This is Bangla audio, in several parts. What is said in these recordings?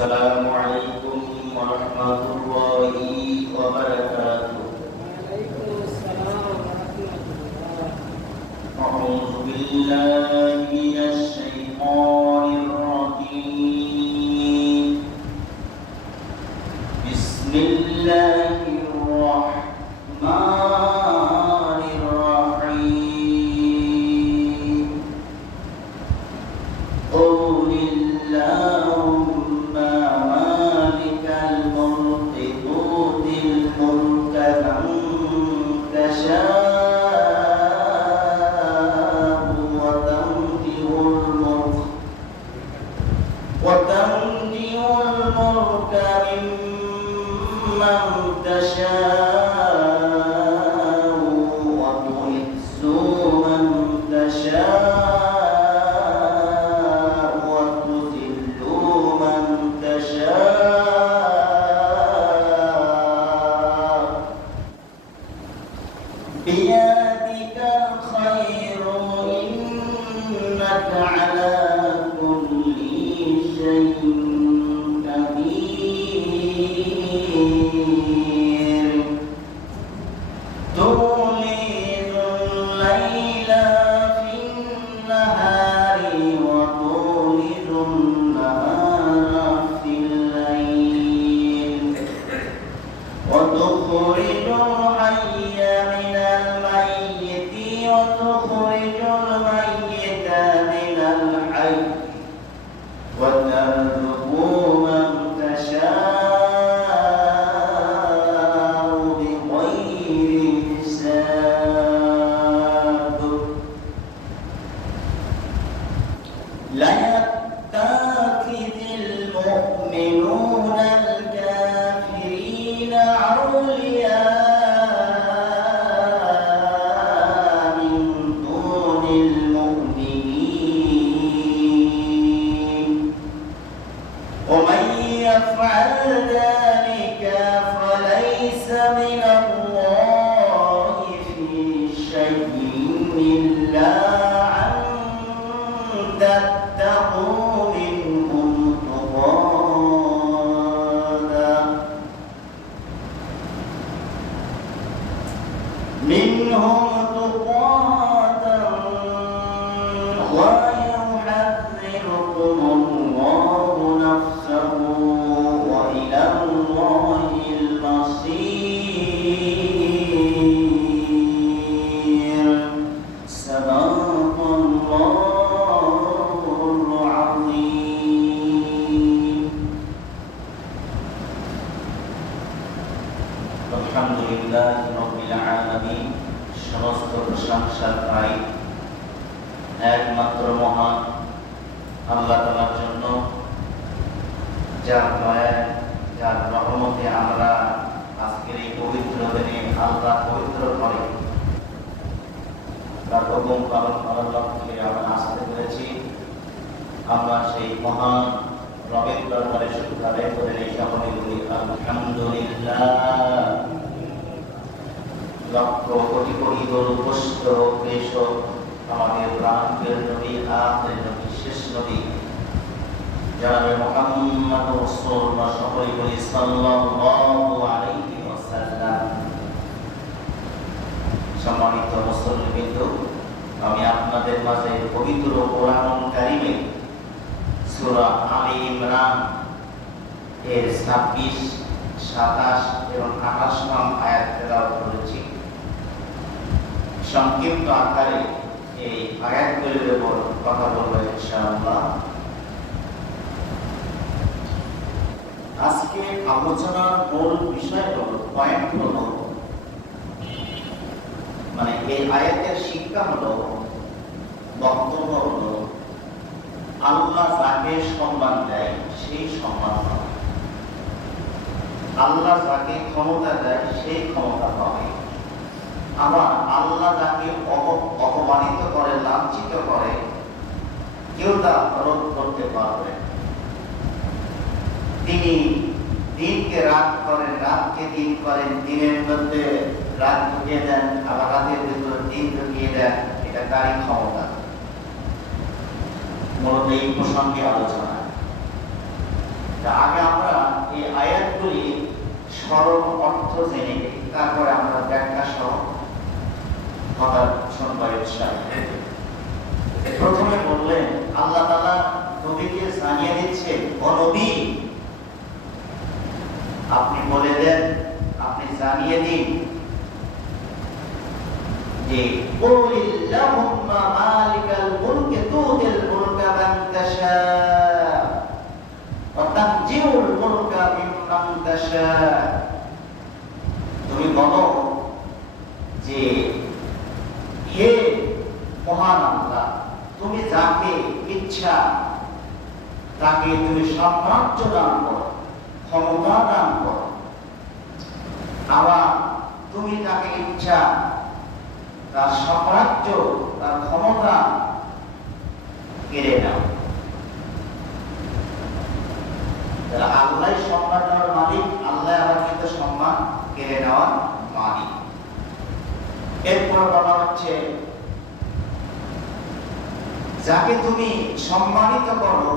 السلام عليكم ورحمة الله وبركاته. وعليكم السلام ورحمة الله. أعوذ بالله من الشيطان الرجيم. بسم الله الرحمن الرحيم. قل اللهم مالك الملك تؤتي الملك من تشاء وتنزع الملك ممن تشاء وتعز من تشاء وتذل من تشاء بيدك الخير إنك على كل شيء قدير. تولد الليل في النهار وتولد النهار في الليل وتخرج الحي من الميت وتخرج الميت من الحي وترزق من تشاء بغير حساب. لا يتخذ المؤمنون الكافرين أولياء من دون المؤمنين ومن يفعل ذلك فليس من الله في شيء إلا أن تتقوا منهم تقاتا ويحذركم الله نفسه وإلى الله المصير. صدق الله العظيم. আলহামদুলিল্লাহ রাব্বিল আলামিন। সমস্ত প্রশংসা পাই একমাত্র মহান আল্লাহ তাআলার জন্য, যার দয়া যার রহমতে আমরা আজকের এই পবিত্র দিনে আল্লাহ পবিত্র করে তার হুকুম পালন করার লক্ষ্যে আমরা আসতে পেরেছি। আমরা সেই মহান রবের দরবারে শুকর আদায় করে এই সকলে বলি আলহামদুলিল্লাহ। লক্ষ কোটি কোটি পুষ্ট দেশ আমাদের প্রাণপ্রিয় নবী, আখির নবী, শেষ নবী জনাবে মুহাম্মদ রাসূলুল্লাহ সকলে বলি সাল্লাল্লাহু আলাইহি ওয়াসাল্লাম। সম্মানিত মুসলিমবৃন্দ, আমি আপনাদের মাঝে পবিত্র কোরআন কারীমে সূরা আলে ইমরান এর 26, 27 এবং 28 নং আয়াত তেলাওয়াত করেছি। সংক্ষিপ্ত আকারে এই আয়াতগুলির উপর কথা বলবো ইনশাআল্লাহ। আজকে আলোচনার মূল বিষয় হলো, পয়েন্ট হলো, মানে এই আয়াতের শিক্ষা হলো, বক্তব্য হলো, আল্লাহ যাকে সম্মান দেয় সেই সম্মান পাবে, আল্লাহ যাকে ক্ষমতা দেয় সেই ক্ষমতা পাবে। আবার আল্লাহ যাকে অপমানিত করে, লাঞ্ছিত করে, কেউ তা রোধ করতে পারবে। তিনি দিনকে রাত করেন, রাতকে দিন করেন, দিনের মধ্যে রাত ঢুকিয়ে দেন, আবার রাতের ভিতরে দিন ঢুকিয়ে দেন। এটা তারই ক্ষমতা। মূলত এই প্রসঙ্গে আলোচনা। আগে আমরা এই আয়াতগুলি সরল অর্থ জেনে নিই, তারপরে আমরা ব্যাখ্যা সহ কথা শুনবো ইনশাআল্লাহ। প্রথমে বললেন আল্লাহ তাআলা নবীকে জানিয়ে দিচ্ছেন, ও নবী আপনি বলে দেন, আপনি জানিয়ে দিন যে কুলিল্লাহুম্মা মালিকাল মুলকি তুতিল মুলকা মান তাশা ওয়া তানজিউল মুলকা মিম্মান তাশা। তুমি বলো যে হে মহান আল্লাহ, তুমি যাকে ইচ্ছা তাকে তুমি সাম্রাজ্য দান করো, ক্ষমতা দান করো, আবার তুমি যাকে ইচ্ছা তার সাম্রাজ্য তার ক্ষমতা কেড়ে নাও। আল্লাহ সম্মান দেওয়ার মালিক, আল্লাহ আবার কিন্তু সম্মান কেড়ে নেওয়ার মালিক। এরপর বলা হচ্ছে যাকে তুমি সম্মানিত করো,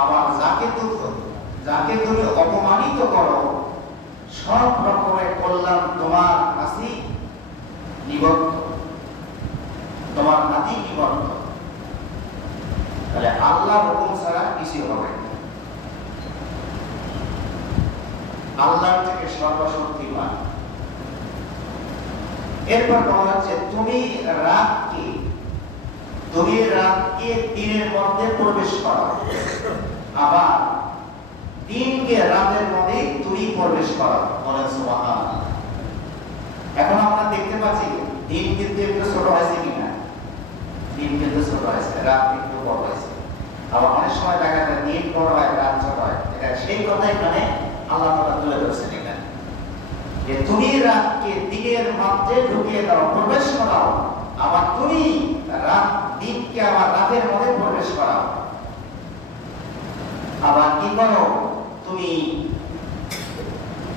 আবার যাকে তুমি অপমানিত করো, সব রকমের কল্যাণ তোমার কাছে নিবদ্ধ, তোমার হাতে নিবদ্ধ। তাহলে আল্লাহ হুকুম ছাড়া কিছু হবে না। আল্লাহর থেকে সর্বশক্তিমান। এরপর বলা হচ্ছে তুমি রাতকে দিনের মধ্যে প্রবেশ করো, আবার দিনকে রাতের মধ্যে তুমি প্রবেশ করো। বলেন সুবহানাল্লাহ। এখন আমরা দেখতে পাচ্ছি দিন কিন্তু একটু ছোট হয়েছে কিনা, দিন কিন্তু ছোট হয়েছে, রাত কিন্তু বড় হয়েছে। আবার অনেক সময় দেখা যায় দিন বড় হয় রাত ছোট হয়। এটা সেই কথাই মানে আল্লাহ তাআলা তুলে ধরছেন এখানে যে তুমি রাতকে দিনের মধ্যে ঢুকিয়ে দাও, প্রবেশ করাও, আবার তুমি দিনকে আবার রাতের মধ্যে প্রবেশ করাও। আবার কি করো, তুমি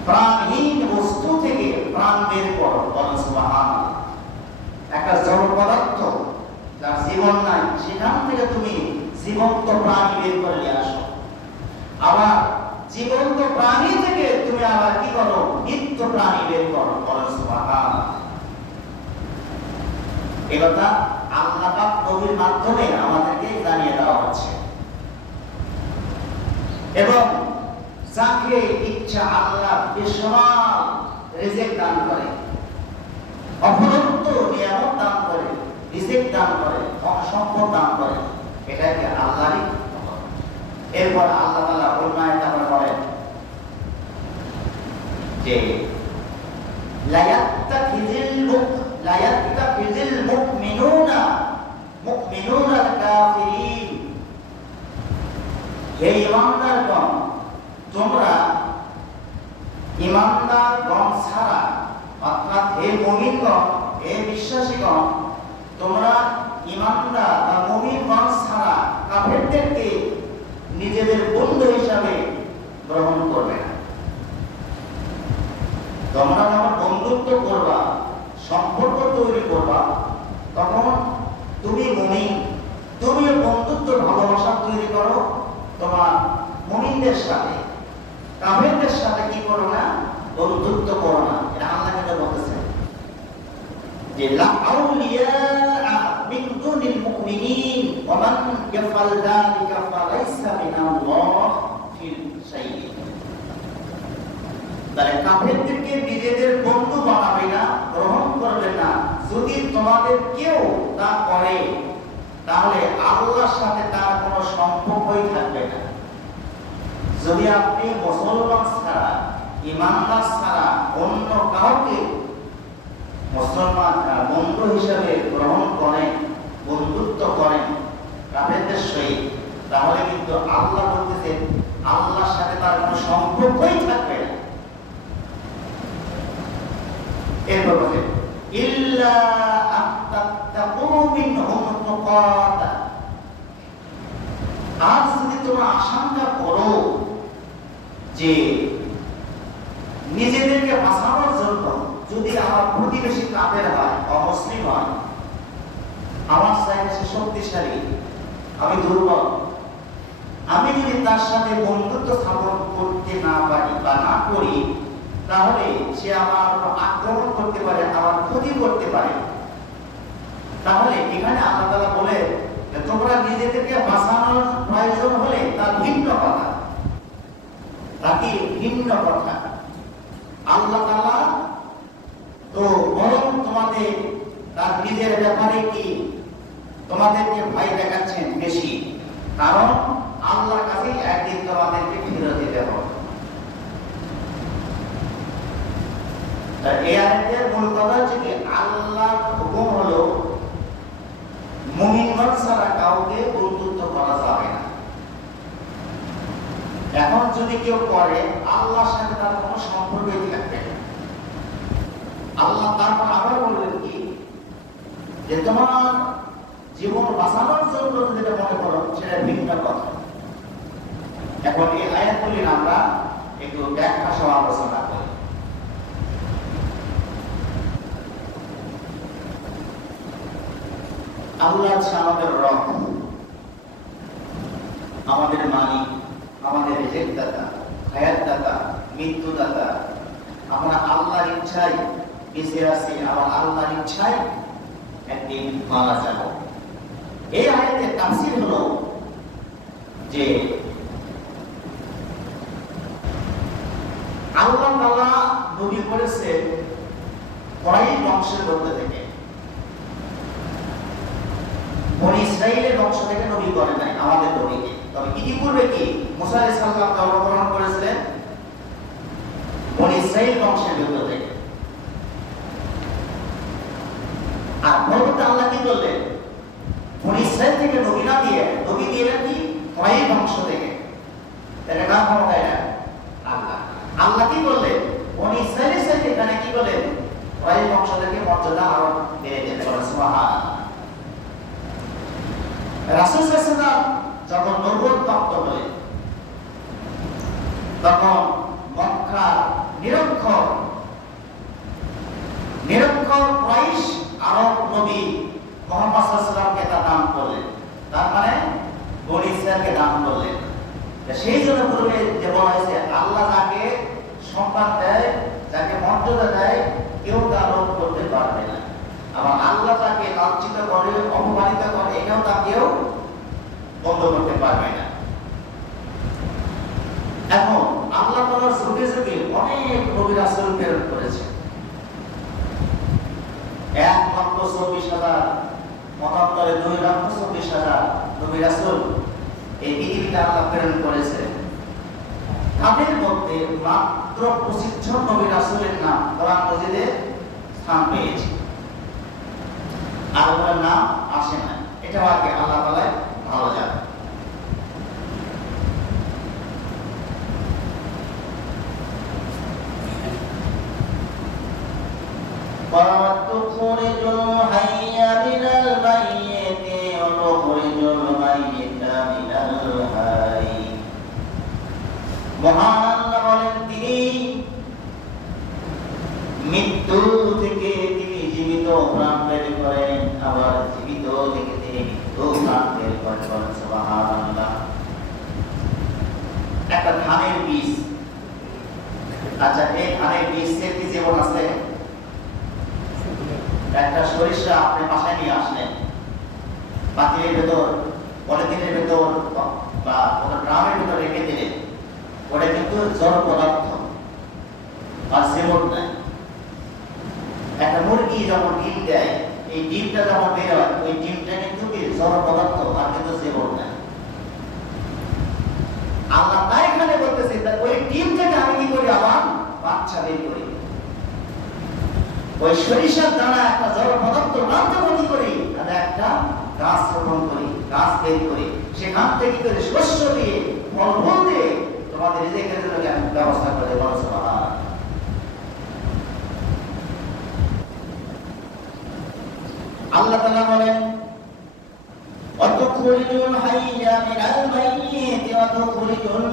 প্রাণহীন বস্তু থেকে প্রাণ বের করো। বলেন সুবহানাল্লাহ। একটা জড় পদার্থ যার জীবন নাই, সেখান থেকে তুমি জীবন্ত প্রাণী বের করে নিয়ে আসো। আবার জীবন্ত প্রাণী থেকে তুমি আবার কি করো, নিত্য প্রাণী বের করো। বলেন সুবহানাল্লাহ। এই কথা আল্লাহ পাক নবীর মাধ্যমে আমাদেরকে জানিয়ে দেওয়া হচ্ছে। এবং যাকে ইচ্ছা আল্লাহ বেশমাল রিজিক দান করে, অফুরন্ত নিয়ামত দান করে, রিজিক দান করে, সম্পদ দান করে, এটাকে আল্লাহরই। এরপর আল্লাহ তাআলা অন্যায় আবার বলেন যে লা ইয়াত্তাখিযিল মুমিনুনা আল কাফিরিন। হে ঈমানদারগণ, তোমরা ঈমানদারগণ ছাড়া, অর্থাৎ হে মুমিনগণ, হে বিশ্বাসীগণ, তোমরা ঈমানদার বা মুমিনগণ ছাড়া কাফেরদেরকে নিজেদের বন্ধু হিসাবে গ্রহণ করবে না। তোমরা যখন বন্ধুত্ব করবা, সম্পর্ক তৈরি করবা, তখন তুমি মুমিন, তুমি বন্ধুত্ব ভালোবাসা তৈরি করো তোমার মুমিনদের সাথে। কাফেরদের সাথে কি করো না, বন্ধুত্ব করো না। এটা আল্লাহ কেন বলতেছেন যে লা আউলিয়া মিন দুনিল মুমিনিন ওয়া মান ইয়াফআল যালিকা ফালাইসা মিনাল্লাহ ফিল শাইইন। তাহলে কাফেরদেরকে নিজেদের বন্ধু বানাবে না, গ্রহণ করবে না। যদি তোমাদের কেউ তা করে, তাহলে আল্লাহর সাথে তার কোনো সম্পর্কই থাকবে না। যদি আপনি মুসলমান ছাড়া, ঈমানদার ছাড়া অন্য কাউকে মুসলমান বন্ধু হিসেবে গ্রহণ করেন, বন্ধুত্ব করেন কাফেরদের সহিত, তাহলে কিন্তু আল্লাহ বলতেছেন আল্লাহর সাথে তার কোনো সম্পর্কই থাকবে না। এরপর বলেন ইল্লা আত্তাকু মিনহুম তুকাতা। আর যদি তোমরা আশঙ্কা করো যে নিজেদেরকে বাঁচানোর জন্য যদি আমার প্রতিবেশী কাফের হয়, অমুসলিম হয়, আমার চাইতে সে শক্তিশালী, আমি দুর্বল, আমি যদি তার সাথে বন্ধুত্ব স্থাপন করতে না পারি বা না করি, তাহলে সে আমার আক্রমণ করতে পারে, আমার ক্ষতি করতে পারে। তাহলে এখানে আল্লাহ তাআলা বলে যে তোমরা নিজেদেরকে বাঁচানোর প্রয়োজন হলে তার ভিন্ন কথা, তাকে ভিন্ন কথা। আল্লাহ তাআলা তো বরং তোমাদের তার নিজের ব্যাপারে কি তোমাদেরকে ভয় দেখাচ্ছেন বেশি, কারণ আল্লাহর কাছে একদিন তোমাদেরকে ফিরে দিতে হবে। এই আয়াতের মূল কথা হচ্ছে কি আল্লাহর হুকুম হলো মুমিনগণ ছাড়া কাউকে বন্ধুত্ব করা যাবে না। এখন যদি কেউ করে, আল্লাহর সাথে তার কোনো সম্পর্কই থাকবে না। আল্লাহ তারপর আবার বললেন কি যে তোমার জীবন বাঁচানোর জন্য যেটা মনে করো সেটা ভিন্ন কথা। এখন এই আয়াতগুলি আমরা একটু ব্যাখ্যা সহ আলোচনা করি। আল্লাহ হচ্ছে আমাদের রব, আমাদের মালিক, আমাদের রিজিক দাতা, হায়াত দাতা, মৃত্যু দাতা। আমরা আল্লাহর ইচ্ছায় বেঁচে আছি, আবার আল্লাহর ইচ্ছায় একদিন মারা যাব। এই আয়াতের তাফসীর হলো যে আল্লাহ তাআলা নবী করেছে কয়েক বংশের মধ্যে থেকে, বনি ইসরাইলের বংশ থেকে নবী করে নাই আমাদের নবীকে। তবে ইতিপূর্বে কি মুসা আলাইহিস সালাম জন্মগ্রহণ করেছিলেন বনি ইসরাইল বংশের মধ্যে থেকে। আর পরবর্তী আল্লাহ কি করলেন, বনি ইসরাইল থেকে নবী না দিয়ে নবী দিলেন কি কয়েক বংশ থেকে। এটা না ক্ষমতায় না আল্লাহ। আল্লাহ কি করলেন, বনি ইসরাইলের সাথে এখানে কি করলেন, কয়েক বংশ থেকে মর্যাদা আরো বেড়ে গেছে। সুবহানাল্লাহ। রাসূল সাল্লাল্লাহু আলাইহি ওয়াসাল্লাম যখন নবুয়ত প্রাপ্ত হলেন, তখন মক্কার নিরক্ষর কুরাইশ আরব নবী মুহাম্মদ সাল্লাল্লাহু আলাইহি ওয়াসাল্লামকে তার নাম করলেন, তার মানে বনি ইসরাইলকে নাম করলেন। সেই জন্য পূর্বে যে বলা হয়েছে আল্লাহ যাকে সম্মান দেয়, যাকে মর্যাদা দেয়, কেউ তা রোধ করতে পারবে না। আবার আল্লাহ যাকে লাঞ্ছিত করে, অপমানিত করে, এটাও তা কেউ বন্ধ করতে পারবে না। এখন আল্লাহ তাআলা যুগে যুগে অনেক নবী রাসূল প্রেরণ করেছে। 1,24,000 মতান্তরে 2,24,000 নবী রাসূল এই পৃথিবীতে আল্লাহ প্রেরণ করেছে। তাদের মধ্যে মাত্র 25 জন নবী রাসূলের নাম কোরআন মাজিদে স্থান পেয়েছে, আর ওনার নাম আসে না। এটা আগে আল্লাহ তাআলা ভালো জানে। وَتُخْرِجُ الْحَيَّ مِنَ الْمَيِّتِ وَتُخْرِجُ الْمَيِّتَ مِنَ الْحَيِّ। মহান আল্লাহ বলেন, তিনি মৃত্যু থেকে তিনি জীবিত প্রাণ বের করেন, আবার জীবিত থেকে তিনি মৃত্যু প্রাণ বের করেন। সুবহানাল্লাহ। একটা ধানের বীজ, আচ্ছা এই ধানের বীজের কি জীবন আছে? একটা সরিষা আপনি বাসায় নিয়ে আসলেন, পাতিলের ভেতর পলিথিনের ভেতর বা কোনো ড্রামের ভেতর রেখে দিলেন, ওটা কিন্তু জড় পদার্থ আর জীবন নাই। একটা মুরগি যখন ডিম দেয়, এই ডিমটা যখন বের হয়, ওই ডিমটা কিন্তু জড় পদার্থ আর কিন্তু জীবন নাই। আল্লাহ তাই এখানে বলতেছে ওই ডিম থেকে আমি কি করি, আবার বাচ্চা বের করি। ওই সরিষার দানা একটা জড় পদার্থ মাধ্যমে কি করি, তাহলে একটা গাছ রোপণ করি, গাছ বের করি, সেখান থেকে করে শস্য দিয়ে ফল দিয়ে তোমাদের রিজিকের জন্য আমি ব্যবস্থা করে দেব। সুবহানাল্লাহ। আল্লাহ তাআলা বলেন, ওয়াতুখরিজুল হাইয়্যা মিনাল মাইয়্যিতি ওয়াতুখরিজুল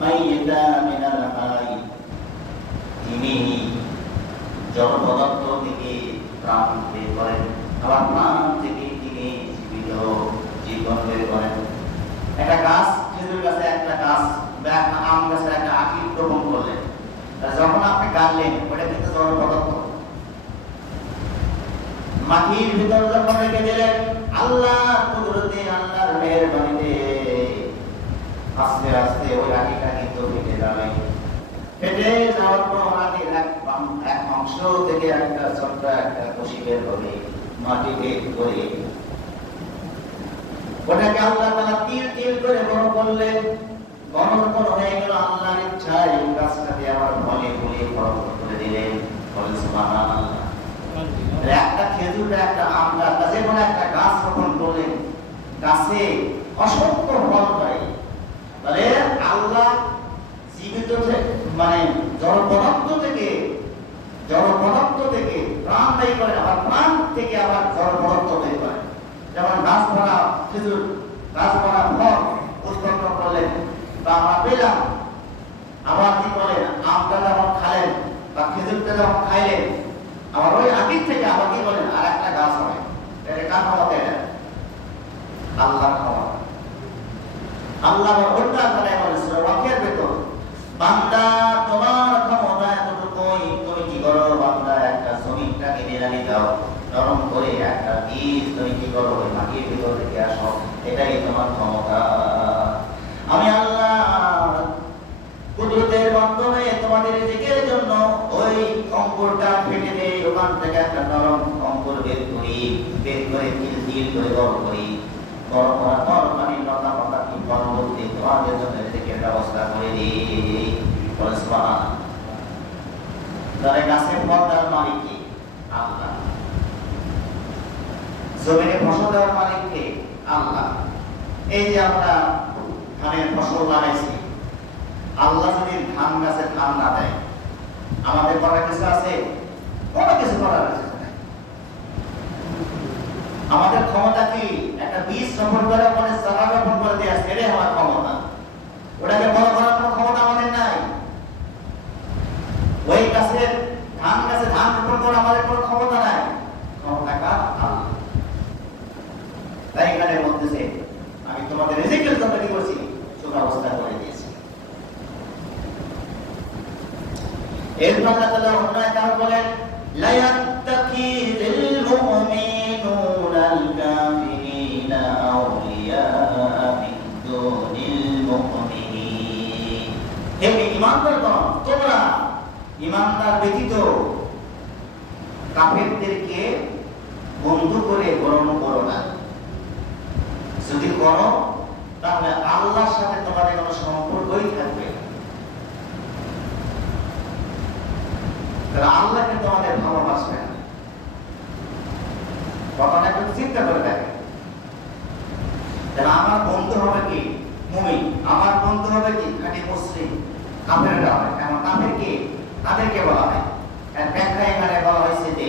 মাইয়্যিতা মিনাল হায়্য। তিনি জড় পদার্থ থেকে প্রাণ বের করেন, আবার প্রাণ থেকে তিনি জীবিত জীবন বের করেন। একটা গাছ, খেজুর গাছে একটা গাছ বা একটা আম গাছের একটা আঁটি রোপণ করলেন, যখন আপনি গাড়লেন ওটা কিন্তু জড় পদার্থ। মাটির ভিতর যখন রেখে দিলেন, আল্লাহর কুদরতে, আল্লাহর মেহেরবানিতে আস্তে আস্তে ওই আঁটিটা কিন্তু ফেটে যাবে। ফেটে যাওয়ার পর মাটির এক অংশ থেকে একটা ছোট্ট একটা কষি বের হবে, মাটি ভেদ করে ওটাকে আল্লাহ তাআলা তিল তিল করে বড় করলেন। বড় যখন হয়ে গেল, আল্লাহর ইচ্ছায় গাছটাকে আবার ফলে ফুলে বড় করে দিলেন। বলেন সুবহানাল্লাহ। একটা খেজুর, একটা আম গাছ, যে কোনো একটা গাছ রোপণ করলেন, গাছে অসংখ্য ফল হয়। তাহলে আল্লাহ জীবিত মানে জড় পদার্থ থেকে প্রাণ তৈরি করে, আবার প্রাণ থেকে আবার জড় পদার্থ তৈরি করে। যেমন গাছ ভরা খেজুর, গাছ ভরা ফল উৎপন্ন করলেন বা আমরা পেলাম, আবার কি করলেন, আমটা যখন খালেন বা খেজুরটা যখন খাইলেন, আবার ওই আটির থেকে আবার কি বলেন আর একটা গাছ হবে। এটা কার ক্ষমতা? এটা আল্লাহর ক্ষমতা। আল্লাহ অন্য কথায় বলেন সূরা ওয়াকিয়ার ভেতর, বান্দা তোমার ক্ষমতা এতটুকুই, তুমি কি করো বান্দা, একটা জমিনটাকে নিড়ানি দাও, নরম করে একটা বীজ তুমি কি করো ওই মাটির ভিতর থেকে আসো, এটাই তোমার ক্ষমতা। আমি আল্লাহ কুদরতের মাধ্যমে তোমাদের রিজিকের জন্য ওই অঙ্কুরটা ফেটে দেই, ওখান থেকে একটা নরম অঙ্কুর বের করে তিল তিল করে বড় করি, বড় করার পর মানে লতা পাতা কি পরবর্তী তোমাদের জন্য রিজিকের ব্যবস্থা করে দিই। বলেন সুবহানাল্লাহ। তাহলে গাছের ফল দেওয়ার মালিক কে? আল্লাহ। জমিনে ফসল দেওয়ার মালিক কে? আল্লাহ। এই যে আমরা ধানের ফসল লাগাইছি, আল্লাহ যদি ধান গাছে ধান না দেয়, আমাদের করার কিছু আছে? কোনো কিছু করার আছে? আমাদের ক্ষমতা কি একটা বীজ রোপণ করে ওখানে চারা রোপণ করে দিয়ে আসছে, এটাই আমার ক্ষমতা। ওটাকে বড় করার কোনো ক্ষমতা আমাদের নাই। ওই গাছের ধান গাছে ধান রোপণ করার আমাদের কোনো ক্ষমতা নাই। ক্ষমতা কার? আল্লাহ। তাই এখানে বলতেছে আমি তোমাদের রিজিকের জন্য কি করছি? সুব্যবস্থা করে দিয়েছি। এরপর আল্লাহ তাআলা অন্য একটা বলেন, লা ইয়াত্তাকিযুল মুমিনুনাল কাফিরিনা আউলিয়া মিন দুনিল মুমিনিন। হে ঈমানদারগণ, তোমরা ঈমানদার ব্যতীত কাফেরদেরকে বন্ধু করে গ্রহণ করো না। যদি করো তাহলে আল্লাহর সাথে তোমাদের কোনো সম্পর্কই থাকবে না। তাহলে আল্লাহকে তোমাদের ভালোবাসবে না। তখন একটু চিন্তা করে দেখেন, তাহলে আমার বন্ধু হবে কি? মুমিন। আমার বন্ধু হবে কি? খাঁটি মুসলিম। কাফেররা হবে এমন। কাফের কি? তাদেরকে বলা হয়, এর ব্যাখ্যা এখানে বলা হয়েছে যে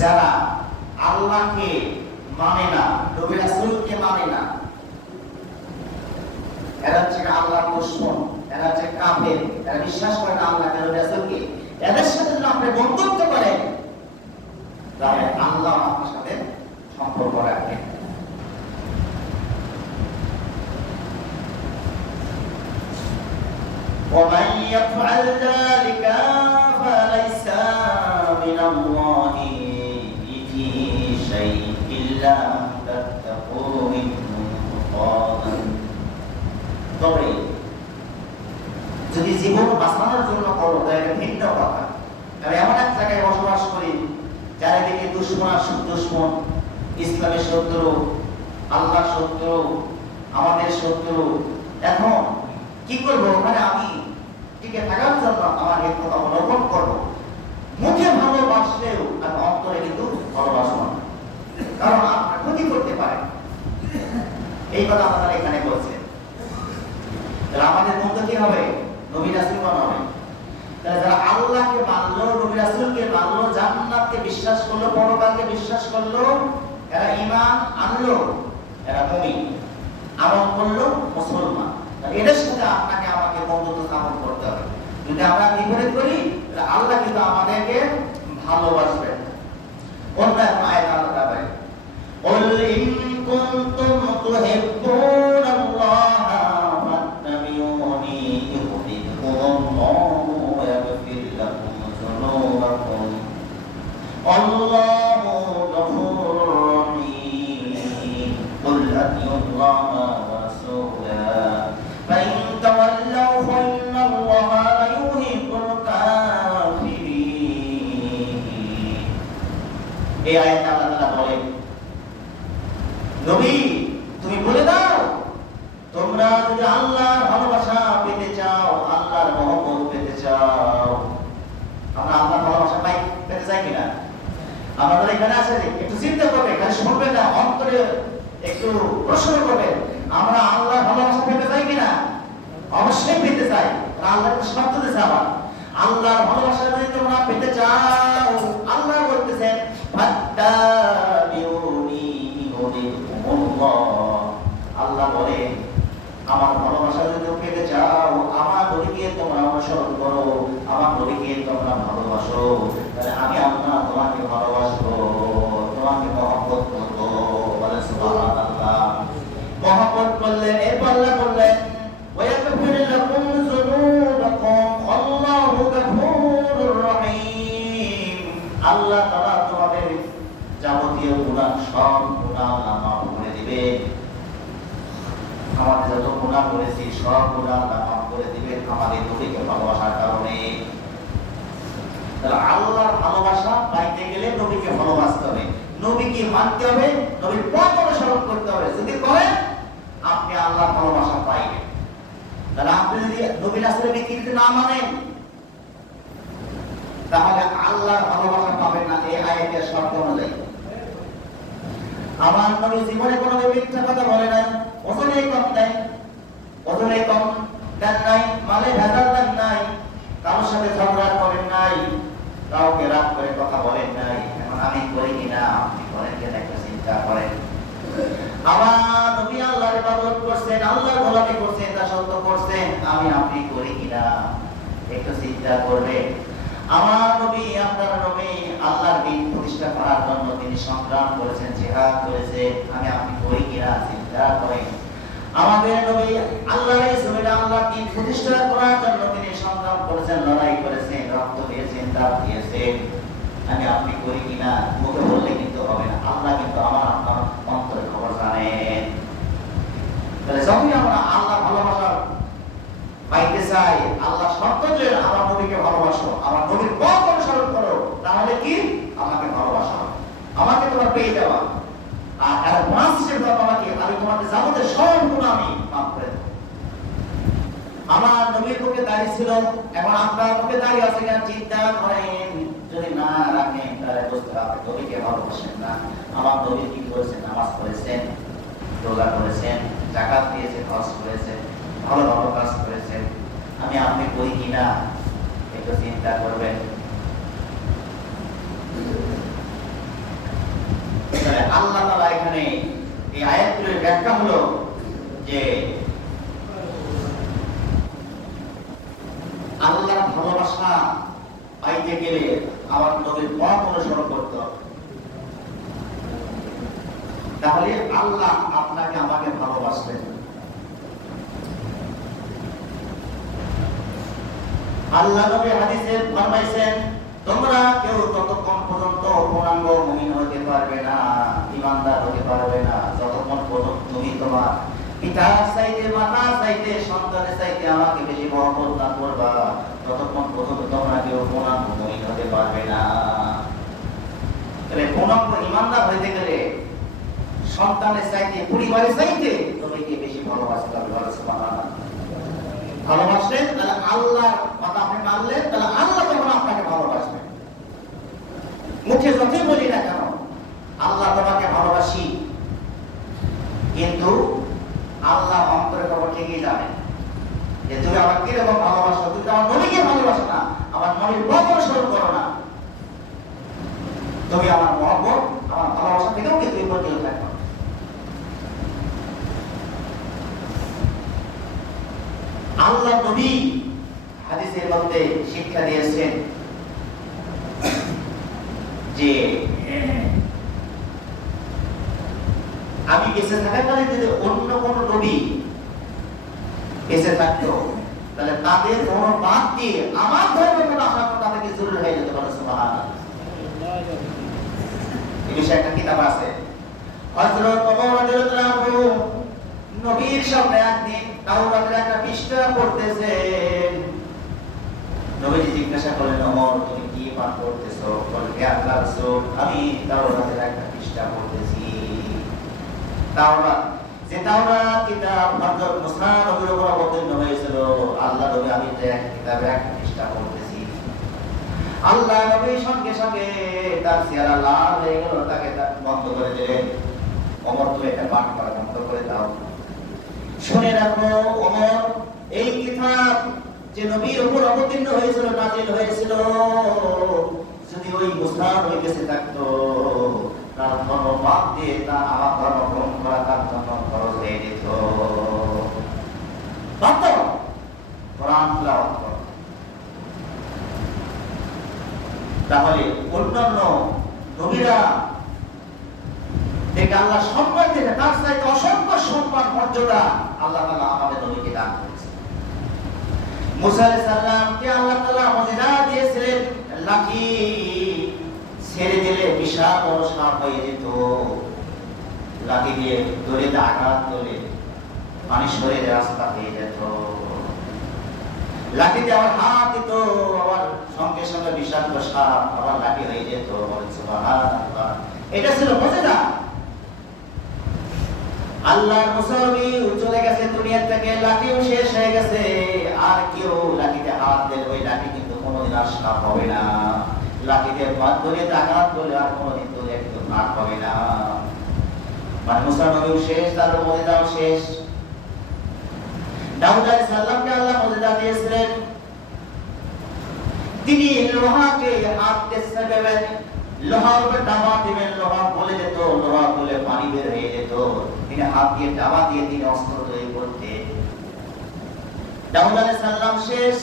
যারা আল্লাহকে মানে না, নবী রাসূলকে মানে না, এরা হচ্ছে আল্লাহর দুশমন, এরা হচ্ছে কাফের, এরা বিশ্বাস করে না আল্লাহকে, নবী রাসূলকে। এদের সাথে যদি আপনি বন্ধুত্ব করেন তাহলে আল্লাহ আপনার সাথে সম্পর্ক রাখবেন। ومن يفعل ذلك فليس من الله في شيء إلا أن تتقوا منهم تقاتا। তবে যদি জীবন বাঁচানোর জন্য করো তাহলে ভিন্ন কথা। আমি এমন এক জায়গায় বসবাস করি চারিদিকে দুশমন, ইসলামের শত্রু, আল্লাহর শত্রু, আমাদের শত্রু। এখন কি করবো? ওখানে আমি টিকে থাকার জন্য আমার হিকমত অবলম্বন করবো। মুখে ভালোবাসলেও আমি অন্তরে কিন্তু ভালোবাসবো না, কারণ আপনার ক্ষতি করতে পারে। এই কথা আপনারা এখানে বলছেন। তাহলে আমাদের বন্ধু কি হবে? নবী রাসূলগণ হবে। তাহলে যারা আল্লাহকে মানলো, নবী রাসূলকে মানলো, জান্নাতকে বিশ্বাস করলো, পরকালকে বিশ্বাস করলো, এরা ঈমান আনলো, এরা মুমিন। আমল করলো, মুসলমান। এদের সাথে আপনাকে আমাকে বন্ধুত্ব স্থাপন করতে হবে। যদি আমরা বিপরীত করি তাহলে আল্লাহ কিন্তু আমাদেরকে ভালোবাসবেন। অন্য এক আয়াত আল্লাহ বলেন, قل إن كنتم تحبون এই আয়াতে আল্লাহ তাআলা বলেন, নবী তুমি বলে দাও, তোমরা যদি আল্লাহর ভালোবাসা পেতে চাও, আল্লাহর মহব্বত পেতে চাও, আমরা আল্লাহর ভালোবাসা পেতে চাই কিনা? আমাদের এখানে আছে, একটু চিন্তা করবে, খালি শুনবে না, অন্তরে একটু প্রশ্ন করবে, আমরা আল্লাহর ভালোবাসা পেতে চাই কিনা? অবশ্যই পেতে চাই। আল্লাহ শর্ত দিয়েছে, আবার আল্লাহর ভালোবাসা যদি তোমরা পেতে চাও, আল্লাহ বলতেছেন ফাত্তাবিউনি ইউহিব্বুকুমুল্লাহ। আল্লাহ বলে আমার ভালোবাসা যদি পেতে চাও, আমার নবীকে তোমরা অনুসরণ করো, আমার নবীকে তোমরা ভালোবাসো, তাহলে আমি আল্লাহ তোমাকে ভালোবাসবো, তোমাকে মহব্বত করবো। বলে সুবহানাল্লাহ। মহব্বত করলেন, এরপর আল্লাহ বললেন ওয়ায়াগফির লাকুম যুনুবাকুম আল্লাহু গফুরুর রহিম। আল্লাহ তাআলা তোমাদের যাবতীয় গুনাহ, সব গুনাহ আল্লাহ মাফ করে দিবে। আমাদের যত গুনাহ করেছি সব গুনাহ আল্লাহ মাফ করে দিবেন আমাদের নবীকে ভালোবাসার কারণে। তাহলে আল্লাহর ভালোবাসা পাইতে গেলে নবীকে ভালোবাসতে হবে, নবীকে মানতে হবে, নবীর পথ অনুসরণ করতে হবে। যদি করেন আপনি আল্লাহর ভালোবাসা পাইবেন। তাহলে আপনি যদি নবী রাসূলের বিকৃতি না মানেন, তাহলে আল্লাহর ভালোবাসা পাবেন না। এই আয়াতের শর্ত অনুযায়ী আমার নবী জীবনে কোনো মিথ্যা কথা বলে নাই, ওজনে কম নাই, ওজনে কম দেন নাই, মালে ভেজাল দেন নাই, কারোর সাথে ঝগড়া করেন নাই, কাউকে রাগ করে কথা বলেন নাই। এখন আমি করি কিনা, আপনি করেন কিনা একটা চিন্তা করেন। আমার নবী আল্লাহর ইবাদত করছেন, আল্লাহর গোলামি করছেন, দাসত্ব করছেন, আমি আপনি করি কিনা একটু চিন্তা করবেন। আমার নবী, আপনার নবী আল্লাহর দ্বীন প্রতিষ্ঠা করার জন্য তিনি সংগ্রাম করেছেন, জিহাদ করেছেন, আমি আপনি করি কিনা চিন্তা করেন। আমাদের নবী আল্লাহর জমিনে আল্লাহর দ্বীন প্রতিষ্ঠা করার জন্য তিনি সংগ্রাম করেছেন, লড়াই করেছেন, রক্ত দিয়েছেন, দাঁত দিয়েছেন, আমি আপনি করি কিনা মুখে বললে কিন্তু হবে না। আল্লাহ কিন্তু আমার আপনার অন্তরের খবর জানেন। তাহলে যখনই আমরা আল্লাহ ভালোবাসা পাইতে চাই, আল্লাহ শর্ত যে আমার নবীকে ভালোবাসো, আমার নবীর পথ অনুসরণ করো, তাহলে কি আমাকে ভালোবাসা, আমাকে তোমার পেয়ে যাওয়া। আর এর মাস হিসেবে আমাকে, আমি তোমাকে যাবতীয় সব গুনাহ আমি মাফ করে দেব। আমার নবীর মুখে দাড়ি ছিল, এখন আপনার মুখে দাড়ি আছে কিনা চিন্তা করেন। যদি না রাখেন তাহলে বুঝতে হবে নবীকে ভালোবাসেন না। আমার নবী কি করেছেন? নামাজ পড়েছেন, রোজা করেছেন, যাকাত দিয়েছেন, হজ করেছেন, ভালো ভালো কাজ করেছেন, আমি আপনি করি কিনা একটু চিন্তা করবেন। আল্লাহ তাআলা এখানে এই আয়াতগুলোর ব্যাখ্যা হলো যে আল্লাহর ভালোবাসা পাইতে গেলে আমার নবীর পথ অনুসরণ করতে হবে, তাহলে আল্লাহ আপনাকে আমাকে ভালোবাসবেন। আল্লাহ নবী হাদিসে ফরমাইছেন, তোমরা কেউ ততক্ষণ পর্যন্ত পূর্ণাঙ্গ মুমিন হতে পারবে না, ঈমানদার হতে পারবে না, যতক্ষণ পর্যন্ত তুমি তোমার পিতার চাইতে, মাতার চাইতে, সন্তানের চাইতে আমাকে বেশি মহব্বত না করবা, ততক্ষণ পর্যন্ত তোমরা কেউ পূর্ণাঙ্গ মুমিন হতে পারবে না। তাহলে পূর্ণাঙ্গ ঈমানদার হইতে গেলে সন্তানের চাইতে, পরিবারের চাইতে নবীকে বেশি ভালোবাসতে হবে। সুবহানাল্লাহ। ভালোবাসলেন তাহলে আল্লাহর কথা আপনি মানলেন, তাহলে আল্লাহ তখন আপনাকে ভালোবাসবেন। মুখে যতই বলি না কেন আল্লাহ তোমাকে ভালোবাসি, কিন্তু আল্লাহ অন্তরে খবর ঠিকই জানেন যে তুমি আমার কিরকম ভালোবাসো। তুমি আমার নবীকে ভালোবাসো না, আমার নবীর পথ অনুসরণ করো না, তুমি আমার মহব্বত, আমার ভালোবাসা থেকেও কিন্তু বিপরীত থাকো। আল্লাহ নবী হাদিসের মধ্যে শিক্ষা দিয়েছেন যে আমি বেঁচে থাকাকালীন যদি অন্য কোন নবী বেঁচে থাকতো, তাহলে তাদের ধর্ম বাদ দিয়ে আমার ধর্মের কোন আসা তাদেরকে জরুরি হয়ে যেতে পারে। সুবহানাল্লাহ। এই বিষয়ে একটা কিতাব আছে, হযরত ওমর রাদিয়াল্লাহু আনহু নবীর সামনে একদিন তাওরাতের একটা পৃষ্ঠা পড়তেছেন। নবীজি জিজ্ঞাসা করলেন, ওমর তুমি কি পাঠ করতেছো? বলে, হে আল্লাহর রাসূল, আমি তাওরাতের একটা পৃষ্ঠা পড়তেছি। তাওরাত, যে তাওরাত কিতাব হযরত মুসা নবীর উপর অবতীর্ণ হয়েছিল, আল্লাহ নবী আমি যে এক কিতাবের একটা পৃষ্ঠা পড়তেছি। আল্লাহ নবী সঙ্গে সঙ্গে তার চেহারা লাল হয়ে গেল, তাকে বন্ধ করে দিলেন। ওমর তুমি এটা পাঠ করা বন্ধ করে দাও। শুনে রাখো ওমর, এই কিতাব যে নবীর উপর অবতীর্ণ হয়েছিল, নাজিল হয়েছিল, যদি ওই মুসা নবীর কাছে থাকতো, তার ধর্ম বাদ দিয়ে তা আমার ধর্ম গ্রহণ করা তার জন্য খরচ হয়ে যেত। বাধ্য কোরআন তিলাওয়াত করো। তাহলে অন্যান্য নবীরা দেখে আল্লাহ সম্মান দিলে, তার চাইতে অসংখ্য সম্মান মর্যাদা আল্লাহ তাআলা আমাদের নবীকে দান করেছেন। মুসা আলাইহিস সালামকে আল্লাহ তাআলা মুজিজা দিয়েছিলেন, লাঠি ছেড়ে দিলে বিশাল বড় সাপ হয়ে যেত। লাঠি দিয়ে দড়িতে আঘাত করলে পানি সরে রাস্তা হয়ে যেত। লাঠিতে আবার হাত দিত, আবার সঙ্গে সঙ্গে বিষাক্ত সাপ আবার লাঠি হয়ে যেত। সুবহানাল্লাহ, এটা ছিল মুজিজা। আল্লাহর মুসা নবী চলে গেছে দুনিয়া থেকে, লাঠিও শেষ হয়ে গেছে। আর কেউ লাঠিতে হাত দিলে ওই লাঠি কিন্তু কোনোদিন আর সাপ হবে না। লাঠিতে বাদ ধরে আঘাত করলে আর কোনোদিন ধরে একটু নাক হবে না। মানে মুসা নবীও শেষ, তার মুজিজাও শেষ। দাউদ আলাইহিস সালামকে আল্লাহ মুজিজা দিয়েছিলেন, তিনি লোহাকে হাতে চেপে লোহার উপর ডাবা দিবেন, লোহা গলে যেত, লোহা গলে পানি বের হয়ে যেত। তিনি হাত দিয়ে ডাবা দিয়ে তিনি অস্ত্র তৈরি করতেন। দাউদ আলাইহিস সালাম শেষ,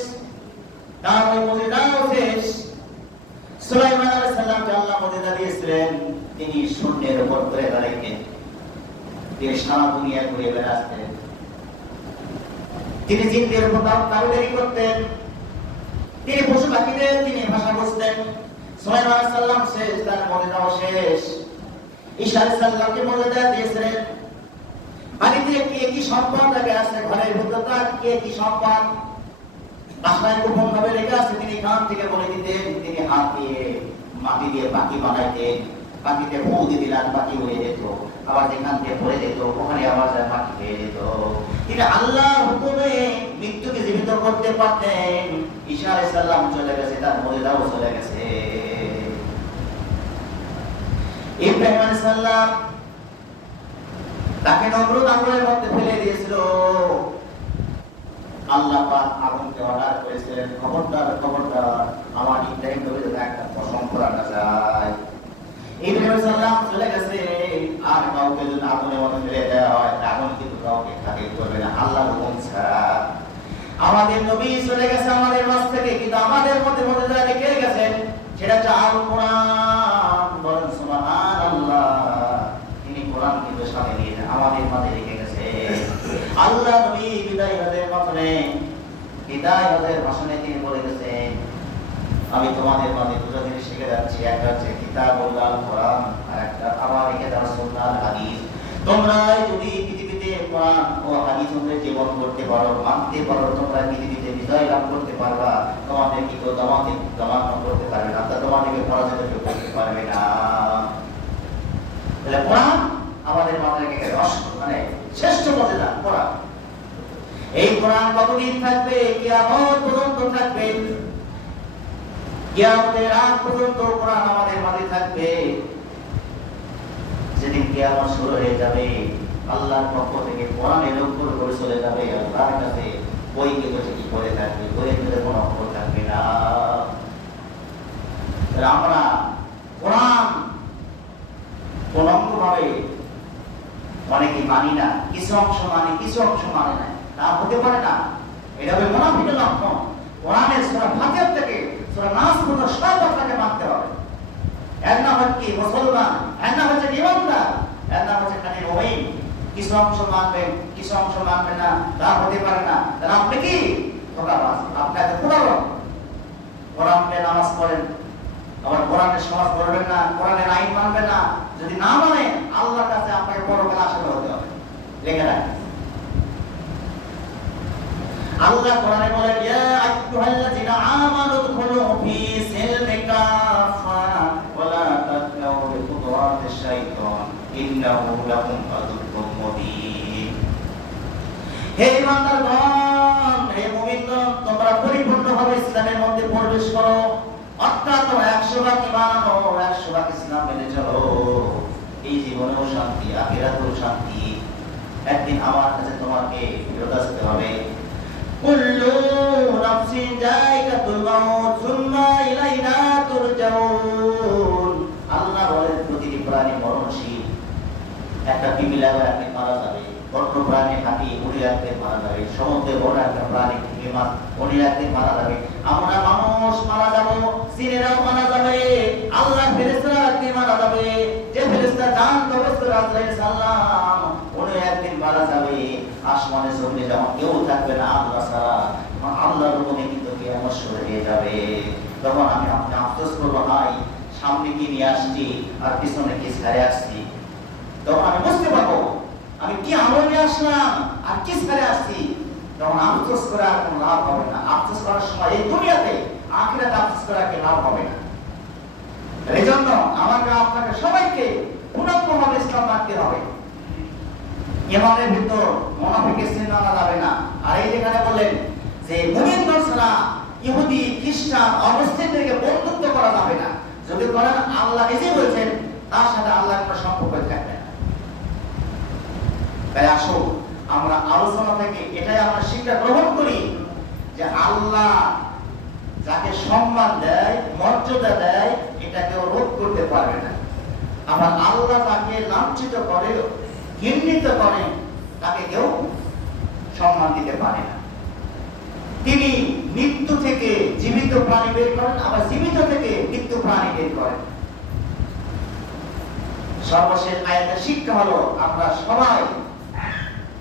তার ওই মুজিজাও শেষ। সুলাইমান আলাইহিস সালামকে আল্লাহ মুজিজা দিয়েছিলেন, তিনি শূন্যের উপর ঘুরে বেড়াইতেন, তিনি সারা দুনিয়া ঘুরে বেড়াতেন। তিনি জিনদের উপর তাওয়াক্কুল করতেন, তিনি পশু পাখিদের তিনি ভাষা বুঝতেন। সুলাইমান আলাইহিস সালাম শেষ, তার মুজিজাও শেষ। ঈসা আলাইহিস সালামকে মুজিজা দিয়েছিলেন, বাড়িতে কি সম্পদ লাগে আছে, ঘরের ভিতর তার কি সম্পদ বাসায় গোপন ভাবে রেখে আছে, তিনি কান থেকে বলে দিতেন। তিনি হাত দিয়ে মাটি দিয়ে পাখি বানাইতেন, পাখিতে ফু দিয়ে দিলেন, পাখি উড়ে যেত। আবার যেখান থেকে পড়ে যেত ওখানে আবার যায় পাখি হয়ে যেত। তিনি আল্লাহর হুকুমে মৃত্যুকে জীবিত করতে পারতেন। ঈসা আলাইহিস সালাম চলে গেছে, তার মুজিজাও চলে গেছে। ইব্রাহিম আলাইহিস সালাম, তাকে নমরুদ আগুনের মধ্যে ফেলে দিয়েছিল। আল্লাহ পাক আগুনকে অর্ডার করেছিলেন, খবরদার খবরদার আমার ইব্রাহিম নবীর একটা কসম করা না যায়। ইব্রাহিম সালাম চলে গেছে, আর কাউকে যদি আগুনের মধ্যে ফেলে দেওয়া হয়, আগুন কিন্তু কাউকে খাতির করবে না আল্লাহর হুকুম ছাড়া। আমাদের নবী চলে গেছে আমাদের মাঝ থেকে, কিন্তু আমাদের মধ্যে মুজিজা রেখে গেছেন, সেটা হচ্ছে আল কোরআন। বলেন সুবহানাল্লাহ, তিনি কোরআন কিন্তু সাথে নিয়ে আমাদের মাঝে রেখে গেছে। আল্লাহ নবী বিদায় হজের মাধ্যমে, বিদায় হজের ভাষণে তিনি বলে গেছেন, আমি তোমাদের মাঝে দুটো জিনিস শিখে যাচ্ছি, একটা হচ্ছে কিতাবুল্লাহ কোরআন, আর একটা আমার রেখে দেওয়া সুন্নাহ হাদিস। তোমরা যদি পৃথিবীতে কোরআন ও হাদিস অনুযায়ী জীবন করতে পারো, মানতে পারো, তোমরা পৃথিবীতে বিজয় লাভ করতে পারবা। তোমাদের কি কেউ দমানো করতে পারবে না, তোমাদেরকে পরাজিত করতে পারবে না। তাহলে কোরআন আমাদের মাঝে রেখে মানে শ্রেষ্ঠ মর্যাদা কোরআন। এই কোরআন কতদিন থাকবে? কিয়ামত পর্যন্ত থাকবে। কিয়ামতের আগ পর্যন্ত কোরআন আমাদের মাঝে থাকবে। যেদিন কিয়ামত শুরু হয়ে যাবে, আল্লাহর পক্ষ থেকে কোরআনের লক্ষ্য করে চলে যাবে, আল্লাহর কাছে বই কিন্তু কি করে থাকবে, বইয়ের মধ্যে কোনো অক্ষর থাকবে না। আমরা কোরআন কোন ভাবে অনেকে মানি না, কিছু অংশ মানি, কিছু অংশ মানে না, তা হতে পারে না। এটা হবে মুনাফিকের লক্ষণ। কোরআনের সূরা ফাতিহা থেকে সূরা নাস পর্যন্ত সব কথাকে মানতে হবে। এর নাম হচ্ছে কি? মুসলমান। এর নাম হচ্ছে ইমানদার। এর নাম হচ্ছে খালি মুমিন। কিছু অংশ মানবেন, কিছু অংশ মানবেন না, তা হতে পারে না। তাহলে আপনি কি ধোঁকাবাজ? আপনাকে কোরআনে নামাজ পড়েন, আবার কোরআনের সমাজ করবেন না, কোরআনের আইন মানবেন না। যদি না মানে আল্লাহর কাছে আপনাকে পরকালে আশীর্বাদ হতে হবে। লিখে রাখেন, আল্লাহ কোরআনে বলেন, ইয়া আইয়ুহাল্লাযিনা আমানু জীবনেও শান্তি, আখিরাতেও শান্তি। একদিন আমার কাছে তোমাকে ফেরত আসতে হবে। কুল্লু নাফসিন যায়কাতুল মাউত সুম্মা ইলাইনা তুরজাউন। আল্লাহ বলেন প্রতিটি প্রাণী মরণশীল। একটা বিড়াল একদিন মারা যাবে, বন্য প্রাণী হাতি উনি একদিন মারা যাবে, সমুদ্রে বড় একটা প্রাণী মাছ উনি একদিন মারা যাবে, আমরা মানুষ মারা যাব, জিনেরাও মারা যাবে, আল্লাহ ফেরেশতারা একদিন মারা যাবে। যে ফেরেশতা জান কবজ করে আজরাইল সালাম উনি একদিন মারা যাবে। আসমানে জমিনে যখন কেউ থাকবে না আল্লাহ ছাড়া, আল্লাহর হুকুমে কিন্তু কিয়ামত শুরু হয়ে যাবে। তখন আমি আপনি আফসোস করবো, হাই সামনে কি নিয়ে আসছি আর পিছনে কি ছেড়ে আসছি। তখন আমি বুঝতে পারবো আমি কি আমল নিয়ে আসলাম আর কি ছেড়ে আসছি। তখন আফসোস করে আর কোনো লাভ হবে না। আফসোস করার সময় এই দুনিয়াতে, আখিরাতে আফসোস করার কি লাভ হবে না। এই জন্য আমাকে আপনাকে সবাইকে পূর্ণাঙ্গভাবে ইসলাম মানতে হবে। ইমানের ভিতর মুনাফিকের চিহ্ন আনা যাবে না। আর এই যেখানে বললেন যে মুমিনদের ছাড়া ইহুদি খ্রিস্টান অমুসলিমদেরকে বন্ধুত্ব করা যাবে না। যদি করেন আল্লাহ নিজে বলছেন তার সাথে আল্লাহর কোনো সম্পর্ক থাকবে না। তাই আসো আমরা আলোচনা থেকে এটাই আমরা শিক্ষা গ্রহণ করি যে আল্লাহ যাকে সম্মান দেয়, মর্যাদা দেয়, এটা কেউ রোধ করতে পারবে না। আবার আল্লাহ তাকে লাঞ্ছিত করে, ঘৃণিত করে, তাকে কেউ সম্মান দিতে পারে না। তিনি মৃত্যু থেকে জীবিত প্রাণী বের করেন, আবার জীবিত থেকে মৃত্যু প্রাণী বের করেন। সর্বশেষ আয়াতের শিক্ষা হলো আমরা সবাই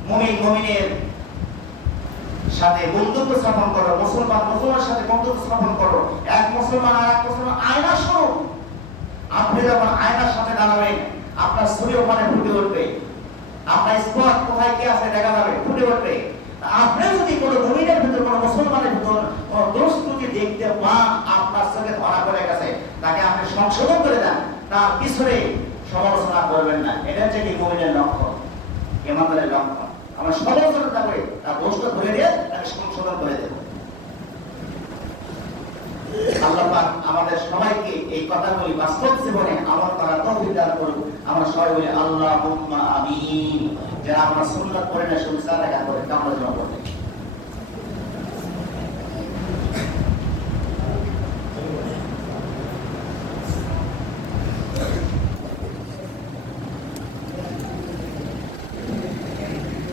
মুমিন মুমিনের সাথে বন্ধুত্ব স্থাপন করো, মুসলমান মুসলমানের সাথে বন্ধুত্ব স্থাপন করো। এক মুসলমান আর এক মুসলমান আয়না স্বরূপ। আপনি যখন আয়নার সাথে দাঁড়াবেন আপনার ছবি ওখানে ফুটে উঠবে, আপনার স্পট কোথায় কি আছে দেখা যাবে, ফুটে উঠবে। আপনি যদি কোনো মুমিনের ভিতর, কোনো মুসলমানের ভিতর কোনো দোষ ত্রুটি দেখতে পান, আপনার চোখে ধরা পড়ে গেছে, তাকে আপনি সংশোধন করে দেন, তার পিছনে সমালোচনা করবেন না। এটা হচ্ছে কি মুমিনের লক্ষণ, ইমানদারের লক্ষণ। আমরা সমালোচনা করে তার দোষটা ধরে দিয়ে তাকে সংশোধন করে দেব। আল্লাহ পাক আমাদের সবাইকে এই কথাগুলি বাস্তব জীবনে আমল করার তৌফিক দান করুন। আমরা সবাই বলি আল্লাহুম্মা আমিন। যারা আমরা সুন্নাত পড়ে না শুধু সালাত করে কামনা করতে